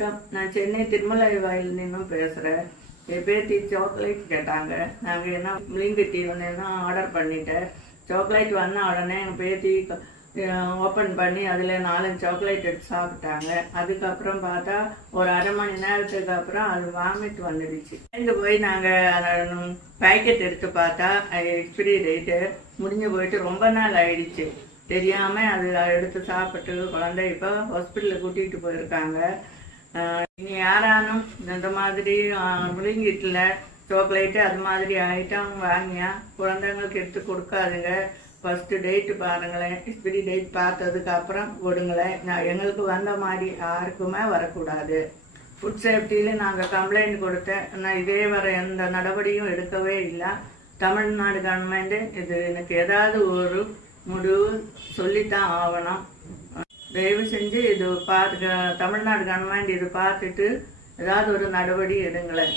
வணக்கம். நான் சென்னை திருமலை வாயில் நின்னும் பேசுகிறேன். என் பேத்தி சாக்லேட் கேட்டாங்க. நாங்கள் என்ன மிளிங்கட்டி ஒன்று ஆர்டர் பண்ணிட்டேன். சாக்லேட் வந்த உடனே எங்கள் பேத்தி ஓப்பன் பண்ணி அதில் 4 சாக்லேட் எடுத்து சாப்பிட்டாங்க. அதுக்கப்புறம் பார்த்தா ஒரு அரை மணி நேரத்துக்கு அப்புறம் அது வாமிட் வந்துடுச்சு. இங்கே போய் நாங்கள் அதை பேக்கெட் எடுத்து பார்த்தா எக்ஸ்பிரி டேட்டு முடிஞ்சு போயிட்டு ரொம்ப நாள் ஆயிடுச்சு. தெரியாமல் அது எடுத்து சாப்பிட்டு குழந்தை இப்போ ஹாஸ்பிட்டலில் கூட்டிகிட்டு போயிருக்காங்க. இனி யாரானும் இந்த மாதிரி முழுங்கிட்டில் சாக்லேட்டு அது மாதிரி ஐட்டம் வாங்கியா குழந்தைங்களுக்கு எடுத்து கொடுக்காதுங்க. ஃபஸ்ட்டு டேட்டு பாருங்களேன், எக்ஸ்பிரி டேட் பார்த்ததுக்கு அப்புறம் கொடுங்களேன். எங்களுக்கு வந்த மாதிரி யாருக்குமே வரக்கூடாது. ஃபுட் சேஃப்டியில் நாங்கள் கம்ப்ளைண்ட் கொடுத்தேன். நான் இதே வர எந்த நடவடிக்கையும் எடுக்கவே இல்லை. தமிழ்நாடு கவர்மெண்ட்டு இது எனக்கு ஏதாவது ஒரு முடிவு சொல்லித்தான் ஆகணும். தயவு செஞ்சு இது தமிழ்நாடு கவர்மெண்ட் இது பார்த்துட்டு ஏதாவது ஒரு நடவடிக்கை எடுங்களேன்.